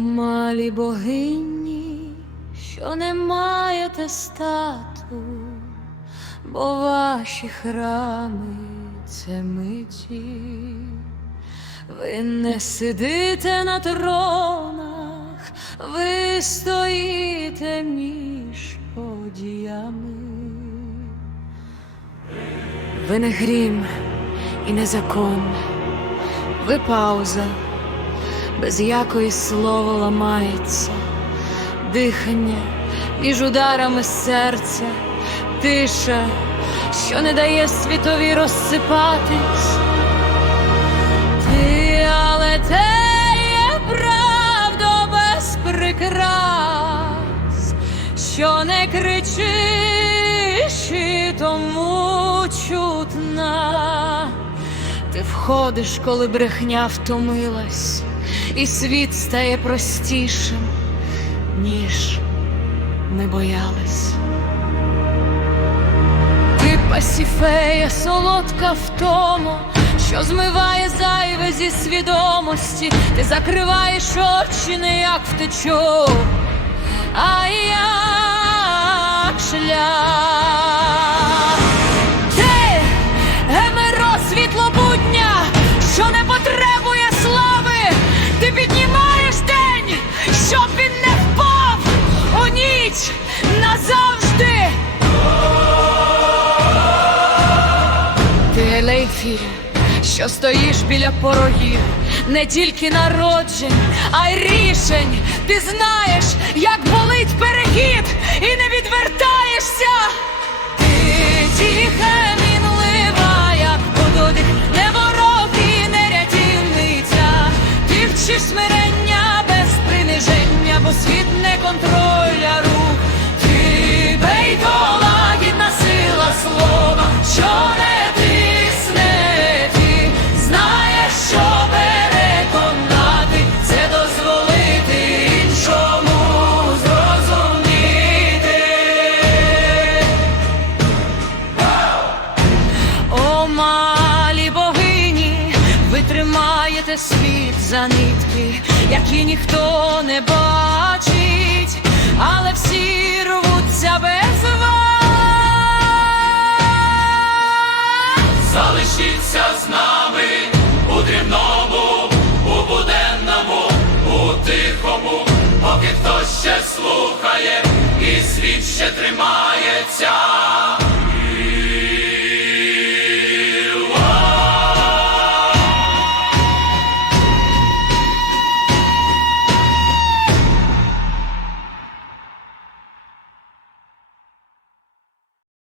О малі богині, що не маєте стату, бо ваші храми це миті. Ви не сидите на тронах, ви стоїте між подіями. Ви не грім і не закон, ви пауза, без якої слово ламається, дихання між ударами серця, тиша, що не дає світові розсипатись. Ти, але те є правда без прикрас, що не кричиш і тому чутна. Ти входиш, коли брехня втомилась, і світ стає простішим, ніж ми боялись. Ти пасіфея, солодка втома, що змиває зайве зі свідомості, ти закриваєш очі не як втечу, а як шлях. Ти гемеро світлобудня, що не потребує елейфір, що стоїш біля порогів, не тільки народжень, а й рішень. Ти знаєш, як болить перехід, і не відвертаєшся. Ти тіха, мінлива, як пододих, не ворог і не рятівниця. Ти вчиш смирення без приниження, бо світ тримаєте світ за нитки, які ніхто не бачить, але всі рвуться без вас. Залишіться